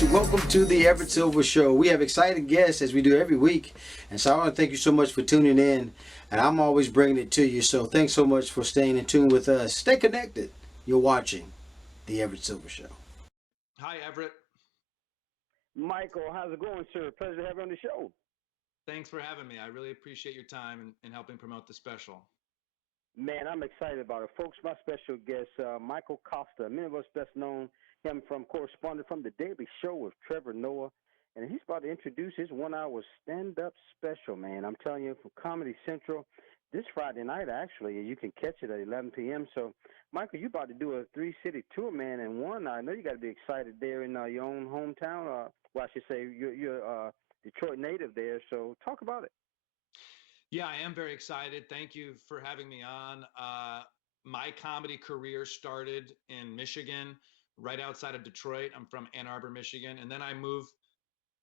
guys, welcome to the Everett Silver Show. We have exciting guests as we do every week, and so I want to thank you so much for tuning in, and I'm always bringing it to you, so thanks so much for staying in tune with us. Stay connected. You're watching the Everett Silver Show. Hi, Everett. Michael, how's it going, sir? Pleasure to have you on the show. Thanks for having me. I really appreciate your time and helping promote the special. Man, I'm excited about it. Folks, my special guest, Michael Kosta. Many of us best known him from correspondent from The Daily Show with Trevor Noah. And he's about to introduce his 1 hour stand-up special, man. I'm telling you, from Comedy Central this Friday night, actually. You can catch it at 11 p.m. So, Michael, you're about to do a 3-city tour, man. And one, I know you got to be excited there in your own hometown. Well, I should say you're Detroit native there. So talk about it. Yeah, I am very excited. Thank you for having me on. My comedy career started in Michigan, right outside of Detroit. I'm from Ann Arbor, Michigan. And then I moved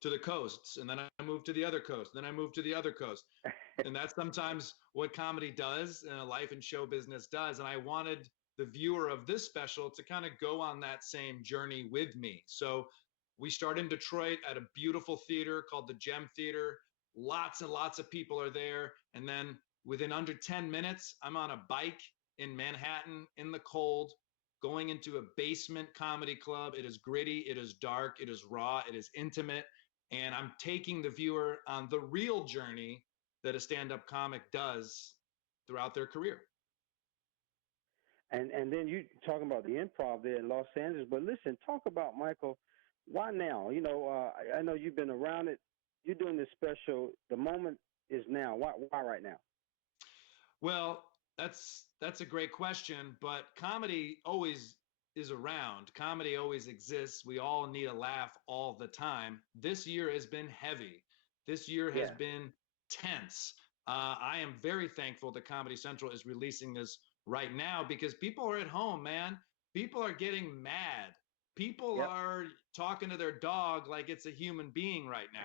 to the coasts, and then I moved to the other coast, then I moved to the other coast. And that's sometimes what comedy does and a life and show business does. And I wanted the viewer of this special to kind of go on that same journey with me. So we start in Detroit at a beautiful theater called the Gem Theater. Lots and lots of people are there. And then within under 10 minutes, I'm on a bike in Manhattan in the cold, going into a basement comedy club. It is gritty, it is dark, it is raw, it is intimate. And I'm taking the viewer on the real journey that a stand-up comic does throughout their career. And then you talking about the improv there in Los Angeles. But listen, talk about, Michael, why now? You know, I know you've been around it. You're doing this special. The moment is now. Why right now? Well, that's a great question, but comedy always is around. Comedy always exists. We all need a laugh all the time. This year has been heavy. This year has been tense. I am very thankful that Comedy Central is releasing this right now because people are at home, man. People are getting mad. People are talking to their dog like it's a human being right now.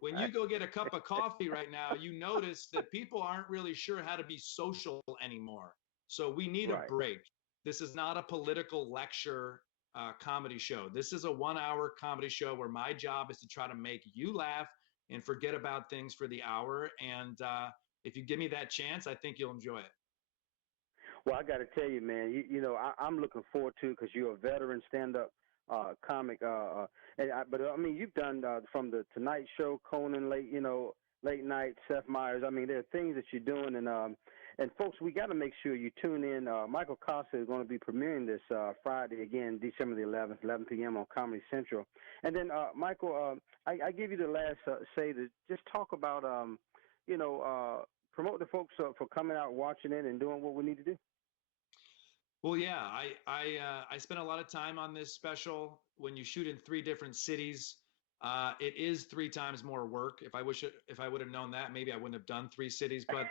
When you go get a cup of coffee right now, you notice that people aren't really sure how to be social anymore. So we need a break. This is not a political lecture comedy show. This is a 1 hour comedy show where my job is to try to make you laugh and forget about things for the hour. And if you give me that chance, I think you'll enjoy it. Well, I got to tell you, man, you know, I'm looking forward to it because you're a veteran stand-up comic. But I mean, you've done from the Tonight Show, Conan, late night, Seth Meyers. I mean, there are things that you're doing, and folks, we got to make sure you tune in. Michael Kosta is going to be premiering this Friday again, December the 11th, 11 p.m. on Comedy Central. And then, Michael, I give you the last say to just talk about, promote the folks for coming out, watching it, and doing what we need to do. Well, yeah, I spent a lot of time on this special. When you shoot in 3 different cities, it is 3 times more work. If I would have known that, maybe I wouldn't have done 3 cities. But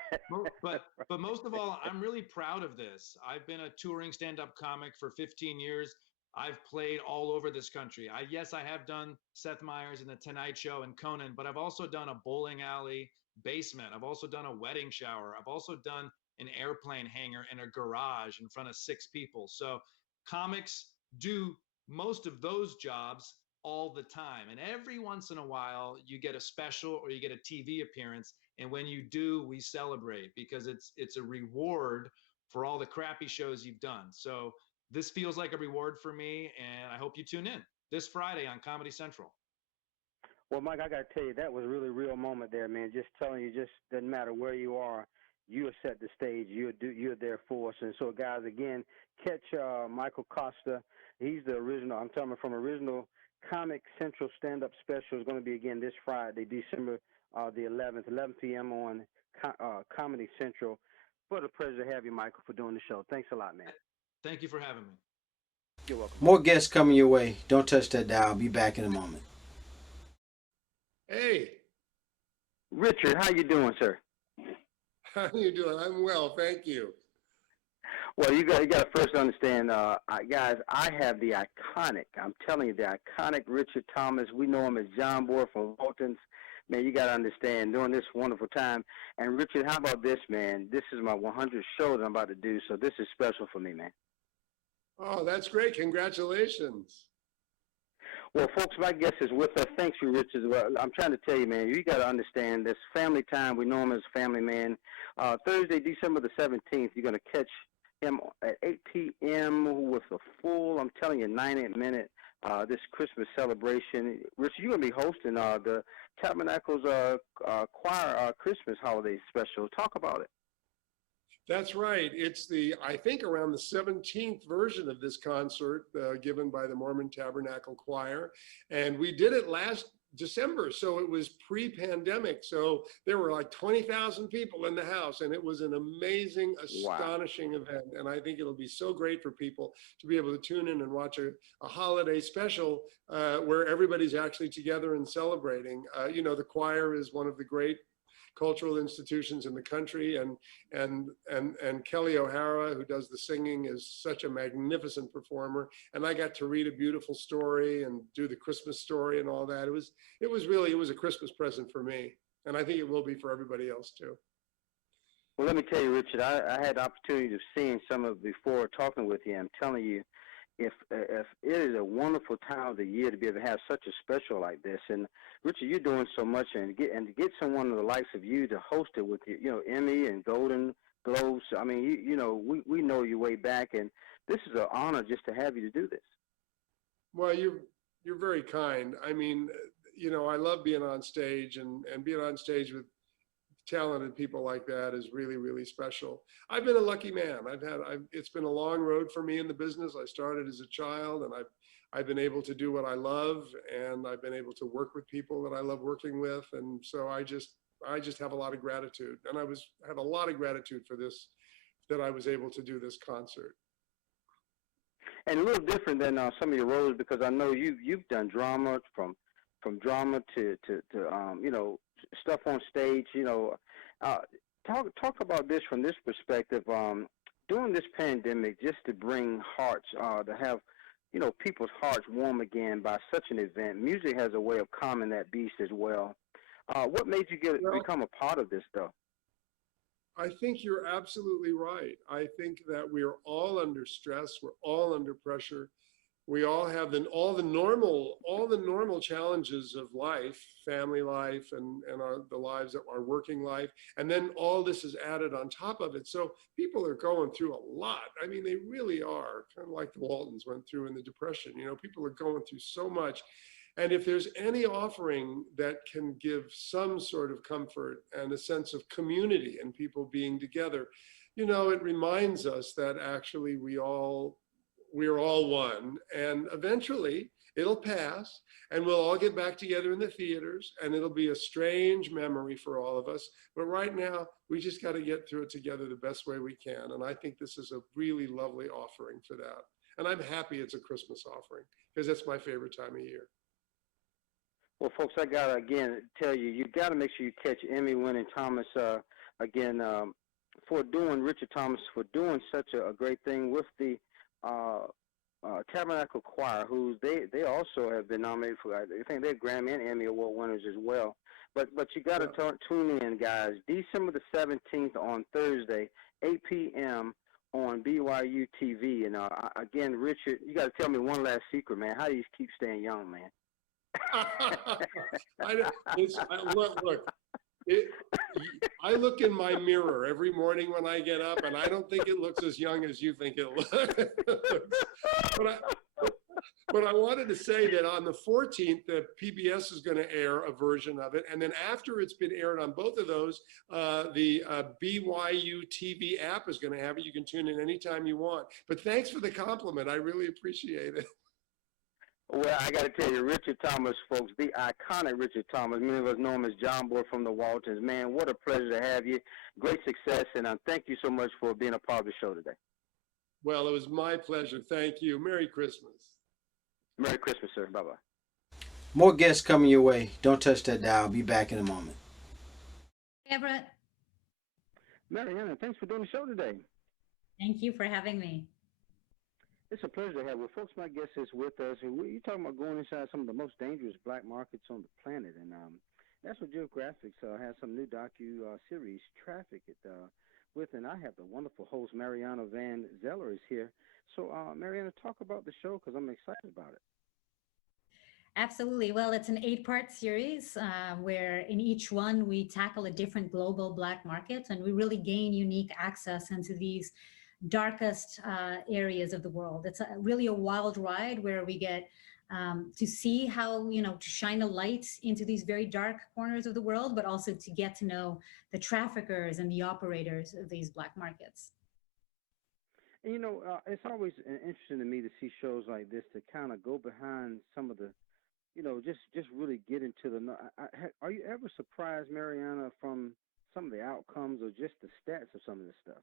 most of all, I'm really proud of this. I've been a touring stand-up comic for 15 years. I've played all over this country. Yes, I have done Seth Meyers and the Tonight Show and Conan, but I've also done a bowling alley basement. I've also done a wedding shower. I've also done an airplane hangar in a garage in front of 6 people. So comics do most of those jobs all the time. And every once in a while, you get a special or you get a TV appearance. And when you do, we celebrate because it's a reward for all the crappy shows you've done. So this feels like a reward for me, and I hope you tune in this Friday on Comedy Central. Well, Mike, I got to tell you, that was a really real moment there, man. Just telling you, just doesn't matter where you are. You have set the stage. You're there for us. And so, guys, again, catch Michael Kosta. He's the original. I'm talking from original Comic Central stand-up special. Is going to be again this Friday, December the 11th, 11 p.m. on Comedy Central. What a pleasure to have you, Michael, for doing the show. Thanks a lot, man. Thank you for having me. You're welcome. More guests coming your way. Don't touch that dial. I'll be back in a moment. Hey. Richard, how you doing, sir? How you doing? I'm well, thank you. Well, you got to first understand, guys, I have the iconic, I'm telling you, the iconic Richard Thomas. We know him as John Boy from Walton's. Man, you got to understand, during this wonderful time. And, Richard, how about this, man? This is my 100th show that I'm about to do, so this is special for me, man. Oh, that's great. Congratulations. Well, folks, my guest is with us. Thanks you, Richard. Well, I'm trying to tell you, man, you got to understand this family time. We know him as family man. Thursday, December the 17th, you're going to catch him at 8 p.m. with a full, I'm telling you, 90-minute this Christmas celebration. Richard, you're going to be hosting the Tabernacles Choir Christmas holiday special. Talk about it. That's right. It's I think around the 17th version of this concert given by the Mormon Tabernacle Choir. And we did it last December, so it was pre-pandemic. So there were like 20,000 people in the house, and it was an amazing, astonishing event. And I think it'll be so great for people to be able to tune in and watch a holiday special where everybody's actually together and celebrating. The choir is one of the great cultural institutions in the country, and Kelly O'Hara, who does the singing, is such a magnificent performer. And I got to read a beautiful story and do the Christmas story and all that. It was a Christmas present for me, and I think it will be for everybody else too. Well, let me tell you, Richard, I had the opportunity of seeing some of it before talking with you. I'm telling you, if it is a wonderful time of the year to be able to have such a special like this. And Richard, you're doing so much, and to get someone of the likes of you to host it with you, Emmy and Golden Globes. I mean, we know you way back, and this is an honor just to have you to do this. Well, you're very kind. I mean, I love being on stage, and being on stage with talented people like that is really, really special. I've been a lucky man. It's been a long road for me in the business. I started as a child, and I've been able to do what I love, and I've been able to work with people that I love working with. And so I just have a lot of gratitude, and I have a lot of gratitude for this, that I was able to do this concert. And a little different than some of your roles, because I know you've done drama from drama to stuff on stage. Talk about this from this perspective. During this pandemic, just to bring hearts, to have people's hearts warm again by such an event. Music has a way of calming that beast as well. What made you become a part of this, though? I think you're absolutely right. I think that we're all under stress. We're all under pressure. We all have all the normal challenges of life, family life, and the lives of our working life. And then all this is added on top of it. So people are going through a lot. I mean, they really are, kind of like the Waltons went through in the Depression. People are going through so much. And if there's any offering that can give some sort of comfort and a sense of community and people being together, it reminds us that actually we're all one, and eventually it'll pass, and we'll all get back together in the theaters, and it'll be a strange memory for all of us. But right now, we just got to get through it together the best way we can. And I think this is a really lovely offering for that. And I'm happy it's a Christmas offering, because that's my favorite time of year. Well, folks, I got to, again, tell you, you got to make sure you catch Emmy-winning Thomas, Richard Thomas, for doing such a great thing with the Tabernacle Choir, they also have been nominated for, I think they're Grammy and Emmy Award winners as well. But you got to tune in, guys. December the 17th on Thursday, 8 p.m. on BYU TV. And again, Richard, you got to tell me one last secret, man. How do you keep staying young, man? I look in my mirror every morning when I get up, and I don't think it looks as young as you think it looks. But I wanted to say that on the 14th, the PBS is going to air a version of it. And then after it's been aired on both of those, the BYU TV app is going to have it. You can tune in anytime you want. But thanks for the compliment. I really appreciate it. Well, I got to tell you, Richard Thomas, folks, the iconic Richard Thomas. Many of us know him as John Boy from the Waltons. Man, what a pleasure to have you. Great success, and thank you so much for being a part of the show today. Well, it was my pleasure. Thank you. Merry Christmas. Merry Christmas, sir. Bye-bye. More guests coming your way. Don't touch that dial. I'll be back in a moment. Everett. Mariana, thanks for doing the show today. Thank you for having me. It's a pleasure to have you. Folks, my guest is with us. You're talking about going inside some of the most dangerous black markets on the planet. And National Geographic has some new docu-series, Traffic, with, and I have the wonderful host, Mariana Van Zeller, is here. So, Mariana, talk about the show, because I'm excited about it. Absolutely. Well, it's an eight-part series where in each one we tackle a different global black market, and we really gain unique access into these darkest areas of the world. It's really a wild ride where we get to see how, to shine a light into these very dark corners of the world, but also to get to know the traffickers and the operators of these black markets. And it's always interesting to me to see shows like this to kind of go behind some of the, just really get into the. Are you ever surprised, Mariana, from some of the outcomes or just the stats of some of this stuff?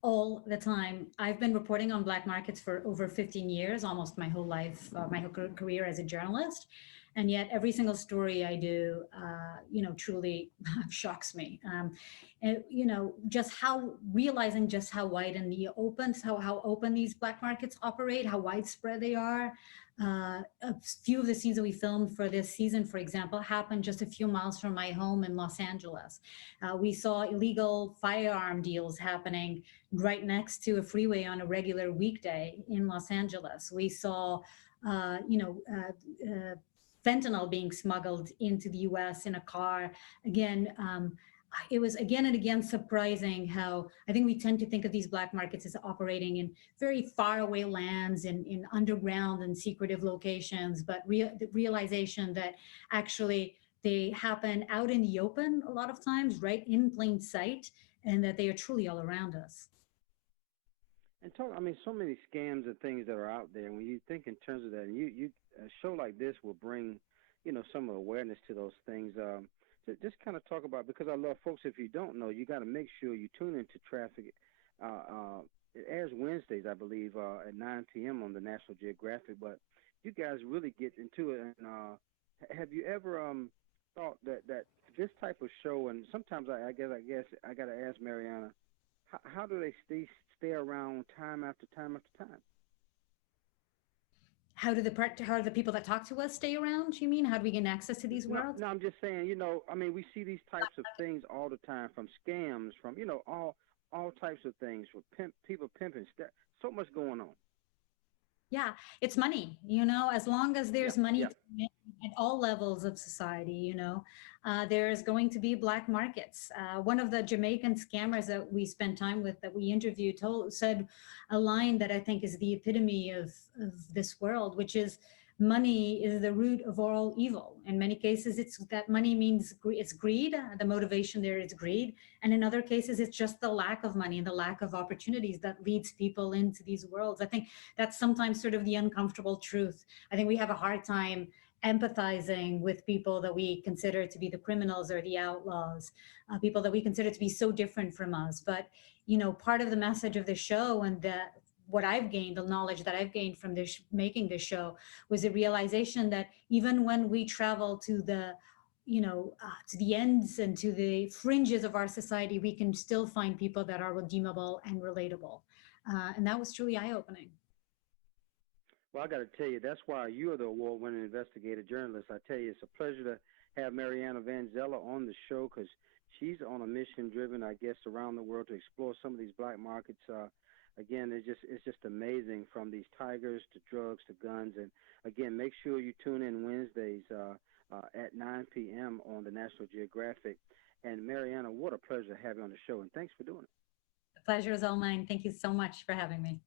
All the time. I've been reporting on black markets for over 15 years, almost my whole life, my whole career as a journalist. And yet every single story I do, truly shocks me. And, just how realizing just how wide and the open, how open these black markets operate, how widespread they are. A few of the scenes that we filmed for this season, for example, happened just a few miles from my home in Los Angeles. We saw illegal firearm deals happening right next to a freeway on a regular weekday in Los Angeles. We saw, fentanyl being smuggled into the US in a car. Again, it was again and again surprising how I think we tend to think of these black markets as operating in very far away lands and in underground and secretive locations, but the realization that actually they happen out in the open a lot of times, right in plain sight, and that they are truly all around us. And so many scams and things that are out there. When you think in terms of that, and a show like this will bring, some awareness to those things. Just kind of talk about, because I love folks. If you don't know, you got to make sure you tune into Traffic. It airs Wednesdays, I believe, at 9 p.m. on the National Geographic. But you guys really get into it. And have you ever thought that this type of show, and sometimes I guess I got to ask Mariana, how do they stay around time after time after time? How do the people that talk to us stay around? You mean how do we gain access to these No, worlds? no, I'm just saying, we see these types of things all the time, from scams, from all types of things, for people pimping stuff. So much going on. Yeah, it's money, as long as there's Yeah, money yeah. to make at all levels of society, there's going to be black markets. One of the Jamaican scammers that we spent time with, that we interviewed, said a line that I think is the epitome of this world, which is money is the root of all evil. In many cases, it's that money means it's greed. The motivation there is greed. And in other cases, it's just the lack of money and the lack of opportunities that leads people into these worlds. I think that's sometimes sort of the uncomfortable truth. I think we have a hard time empathizing with people that we consider to be the criminals or the outlaws, people that we consider to be so different from us. But, part of the message of the show and what I've gained, the knowledge that I've gained from making this show, was a realization that even when we travel to to the ends and to the fringes of our society, we can still find people that are redeemable and relatable. And that was truly eye-opening. Well, I got to tell you, that's why you're the award-winning investigative journalist. I tell you, it's a pleasure to have Mariana Vanzella on the show, because she's on a mission driven, I guess, around the world to explore some of these black markets. Again, it's just amazing, from these tigers to drugs to guns. And again, make sure you tune in Wednesdays at 9 p.m. on the National Geographic. And Mariana, what a pleasure to have you on the show, and thanks for doing it. The pleasure is all mine. Thank you so much for having me.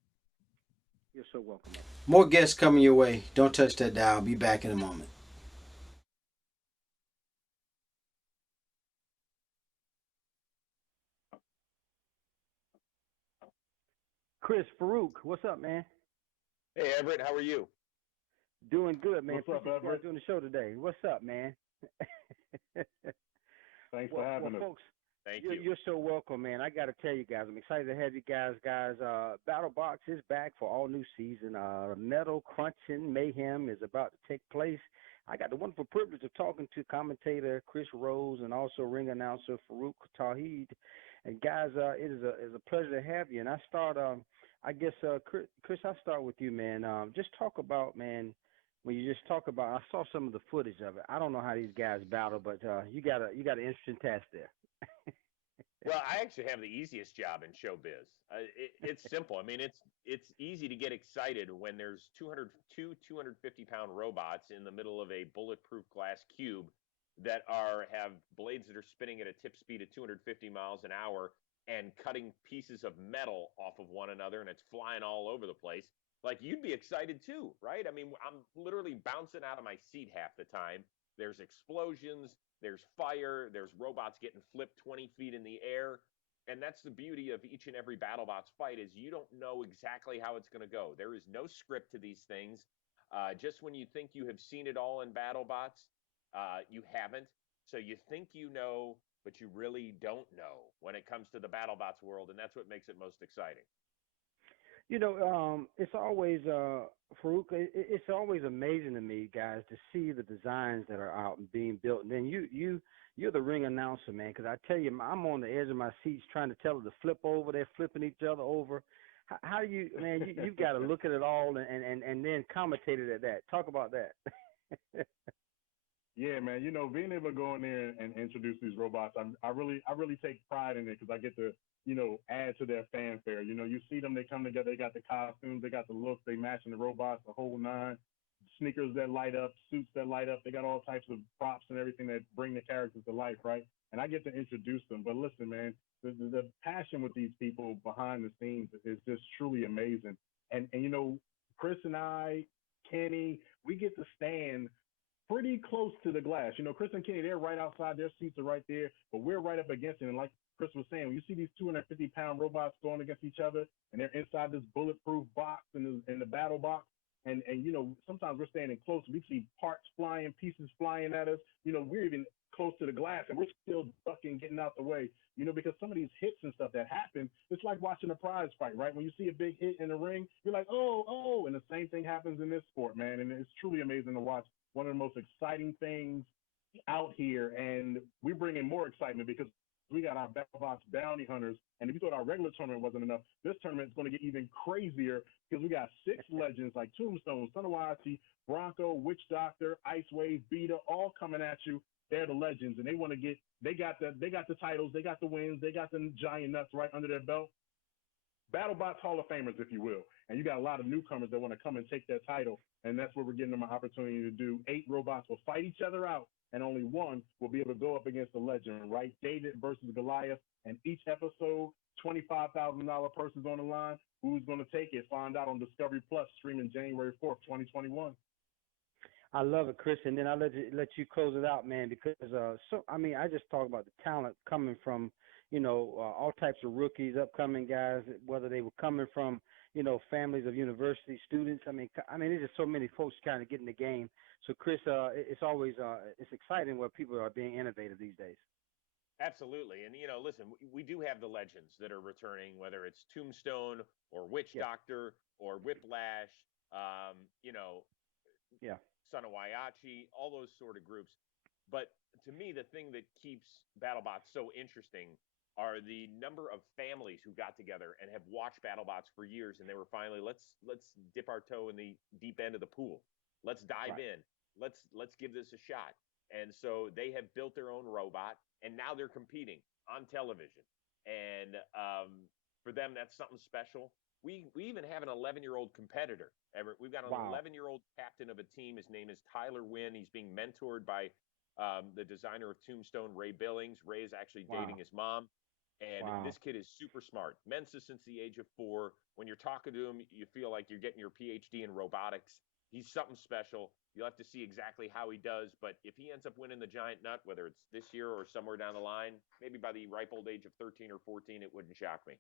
You're so welcome. More guests coming your way. Don't touch that dial. Be back in a moment. Chris, Farug, what's up, man? Hey, Everett, how are you? Doing good, man. What's up, Appreciate you guys Everett? doing the show today. What's up, man? Thanks for having us. Folks, Thank you're, you. you're so welcome, man. I got to tell you guys, I'm excited to have you guys. Battle Box is back for all new season. Metal crunching mayhem is about to take place. I got the wonderful privilege of talking to commentator Chris Rose and also ring announcer Farug Tauheed. And guys, it is a pleasure to have you. And I start, I guess, Chris, I'll start with you, man. Just talk about, man, when you just talk about, I saw some of the footage of it. I don't know how these guys battle, but you got an interesting task there. Well, I actually have the easiest job in showbiz. It's simple. I mean, it's easy to get excited when there's 250-pound robots in the middle of a bulletproof glass cube that have blades that are spinning at a tip speed of 250 miles an hour and cutting pieces of metal off of one another, and it's flying all over the place. Like, you'd be excited too, right? I mean, I'm literally bouncing out of my seat half the time. There's explosions, there's fire, there's robots getting flipped 20 feet in the air. And that's the beauty of each and every BattleBots fight, is you don't know exactly how it's going to go. There is no script to these things. Just when you think you have seen it all in BattleBots, you haven't. So you think you know, but you really don't know when it comes to the BattleBots world, and that's what makes it most exciting. It's always Farooq. It's always amazing to me, guys, to see the designs that are out and being built. And then you're the ring announcer, man. Because I tell you, I'm on the edge of my seats trying to tell them to flip over. They're flipping each other over. How do you, man? You've got to look at it all and then commentate it at that. Talk about that. Yeah, man. Being able to go in there and introduce these robots, I really take pride in it because I get to, add to their fanfare. You see them, they come together, they got the costumes, they got the looks, they matching the robots, the whole nine. Sneakers that light up, suits that light up. They got all types of props and everything that bring the characters to life, right? And I get to introduce them. But listen, man, the passion with these people behind the scenes is just truly amazing. And Chris and I, Kenny, we get to stand pretty close to the glass. Chris and Kenny, they're right outside. Their seats are right there, but we're right up against it. And like Chris was saying, when you see these 250-pound robots going against each other, and they're inside this bulletproof box in the battle box, and sometimes we're standing close. We see parts flying, pieces flying at us. We're even close to the glass, and we're still ducking, getting out the way. Because some of these hits and stuff that happen, it's like watching a prize fight, right? When you see a big hit in the ring, you're like, oh, and the same thing happens in this sport, man. And it's truly amazing to watch. One of the most exciting things out here, and we bring in more excitement because we got our BattleBots bounty hunters. And if you thought our regular tournament wasn't enough, this tournament is going to get even crazier because we got 6 legends like Tombstone, Son of Waiachi, Bronco, Witch Doctor, Ice Wave, Beta, all coming at you. They're the legends, and they got the titles, they got the wins, they got the giant nuts right under their belt. BattleBots Hall of Famers, if you will. And you got a lot of newcomers that want to come and take that title. And that's what we're getting them an opportunity to do. 8 robots will fight each other out, and only one will be able to go up against the legend, right? David versus Goliath. And each episode, $25,000 person's on the line. Who's going to take it? Find out on Discovery Plus, streaming January 4th, 2021. I love it, Chris. And then I'll let you close it out, man, because I just talk about the talent coming from, all types of rookies, upcoming guys, whether they were coming from, families of university students. I mean, there's just so many folks kind of getting the game. So, Chris, it's always it's exciting where people are being innovative these days. Absolutely. And, listen, we do have the legends that are returning, whether it's Tombstone or Witch Doctor or Whiplash, Yeah. Son of Waiachi, all those sort of groups. But to me, the thing that keeps BattleBots so interesting are the number of families who got together and have watched BattleBots for years, and they were finally, let's dip our toe in the deep end of the pool. Let's dive in. Let's give this a shot. And so they have built their own robot, and now they're competing on television. And for them, that's something special. We even have an 11-year-old competitor, Everett. We've got an 11-year-old captain of a team. His name is Tyler Wynn. He's being mentored by the designer of Tombstone, Ray Billings. Ray is actually dating his mom. And this kid is super smart. Mensa since the age of 4. When you're talking to him, you feel like you're getting your PhD in robotics. He's something special. You'll have to see exactly how he does. But if he ends up winning the giant nut, whether it's this year or somewhere down the line, maybe by the ripe old age of 13 or 14, it wouldn't shock me.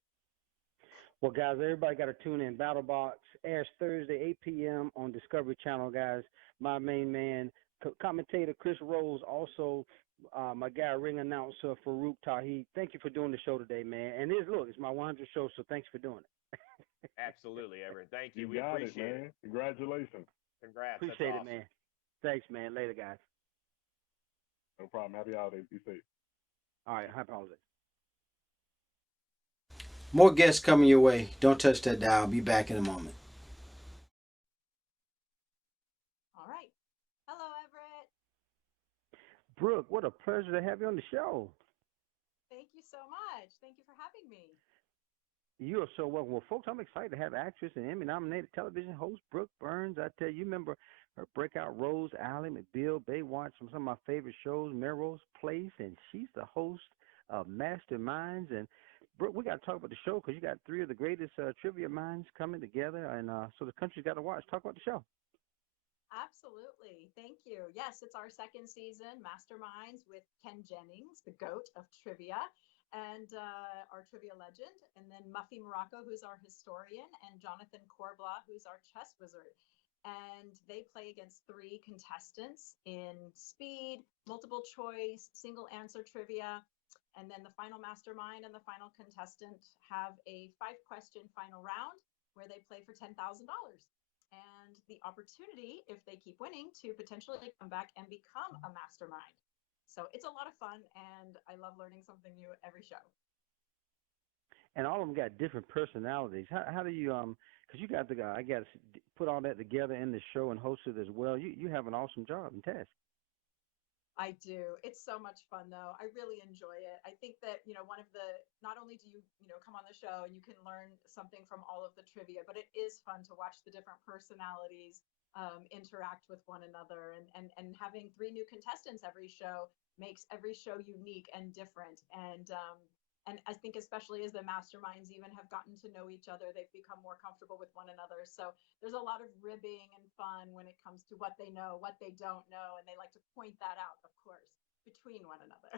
Well, guys, everybody got to tune in. BattleBots airs Thursday, 8 p.m. on Discovery Channel, guys. My main man, commentator Chris Rose, also my guy, ring announcer Farug, Tauheed. Thank you for doing the show today, man. And it's my 100th show, so thanks for doing it. Absolutely, Everett. Thank you. You got appreciate it, man. Congratulations. Congrats. Appreciate That's awesome. it, man. Thanks, man. Later, guys. No problem. Happy holidays. Be safe. All right. Happy holidays. More guests coming your way. Don't touch that dial. Be back in a moment. All right. Hello, Everett. Brooke, what a pleasure to have you on the show. Thank Thank you so much. Thank you for having me. You are so welcome. Well, folks, I'm excited to have actress and Emmy-nominated television host Brooke Burns. I tell you, you remember her breakout roles, Ally McBeal, Baywatch, from some of my favorite shows, Melrose Place, and she's the host of Masterminds. And Brooke, we got to talk about the show because you got three of the greatest trivia minds coming together, and so the country's got to watch. Talk about the show. Absolutely. Thank you. Yes, it's our second season, Masterminds, with Ken Jennings, the GOAT of trivia, and our trivia legend, and then Muffy Morocco, who's our historian, and Jonathan Corblaw, who's our chess wizard. And they play against three contestants in speed, multiple choice, single answer trivia. And then the final mastermind and the final contestant have a 5-question final round where they play for $10,000 and the opportunity, if they keep winning, to potentially come back and become a mastermind. So it's a lot of fun, and I love learning something new every show. And all of them got different personalities. How do you because you got I got to put all that together in the show and host it as well. You have an awesome job and task. I do. It's so much fun, though. I really enjoy it. I think that, one of the, not only do you, come on the show and you can learn something from all of the trivia, but it is fun to watch the different personalities interact with one another. And having three new contestants every show makes every show unique and different. And I think especially as the masterminds even have gotten to know each other, they've become more comfortable with one another. So there's a lot of ribbing and fun when it comes to what they know, what they don't know. And they like to point that out, of course, between one another.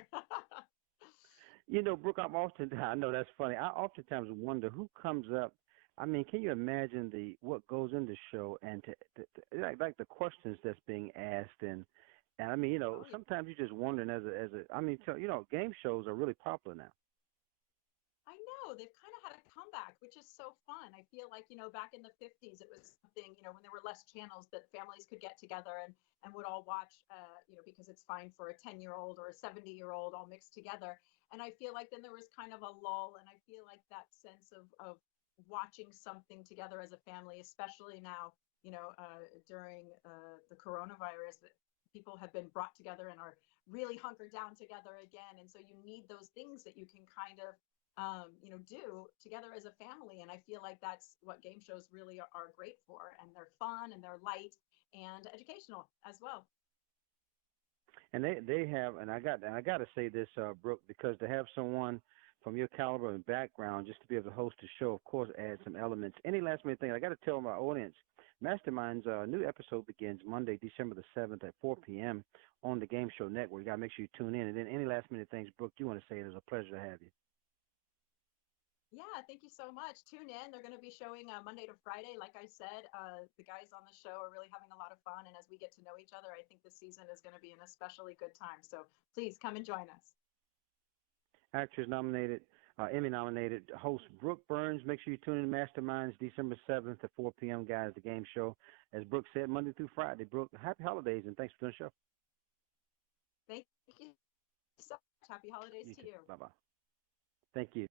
Brooke, I know that's funny. I oftentimes wonder who comes up. I mean, can you imagine what goes into the show and like the questions that's being asked and I mean, sometimes you're just wondering game shows are really popular now. I know they've kind of had a comeback, which is so fun. I feel like, back in the 50s, it was something, when there were less channels that families could get together and would all watch, because it's fine for a 10-year-old or a 70-year-old all mixed together. And I feel like then there was kind of a lull. And I feel like that sense of watching something together as a family, especially now, during the coronavirus, that people have been brought together and are really hunkered down together again. And so you need those things that you can kind of do together as a family. And I feel like that's what game shows really are great for. And they're fun and they're light and educational as well. And they have, and I got to say this, Brooke, because to have someone from your caliber and background just to be able to host a show, of course, adds some elements. Any last minute thing, I got to tell my audience, Masterminds, new episode begins Monday, December the 7th at 4 p.m. on the Game Show Network. You got to make sure you tune in. And then any last minute things, Brooke, you want to say it is a pleasure to have you. Yeah, thank you so much. Tune in. They're going to be showing Monday to Friday. Like I said, the guys on the show are really having a lot of fun. And as we get to know each other, I think this season is going to be an especially good time. So please come and join us. Actress nominated, Emmy nominated host Brooke Burns. Make sure you tune in to Masterminds December 7th at 4 p.m., guys, the game show. As Brooke said, Monday through Friday. Brooke, happy holidays and thanks for doing the show. Thank you so much. Happy holidays to you. Bye-bye. Thank you.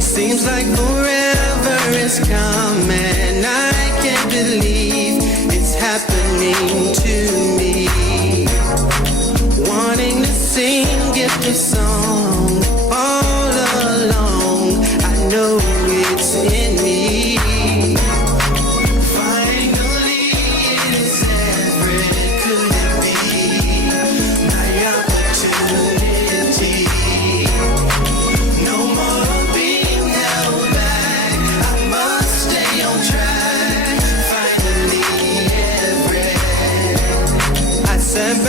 Seems like forever is coming. I can't believe it's happening to me. Wanting to sing, get the song.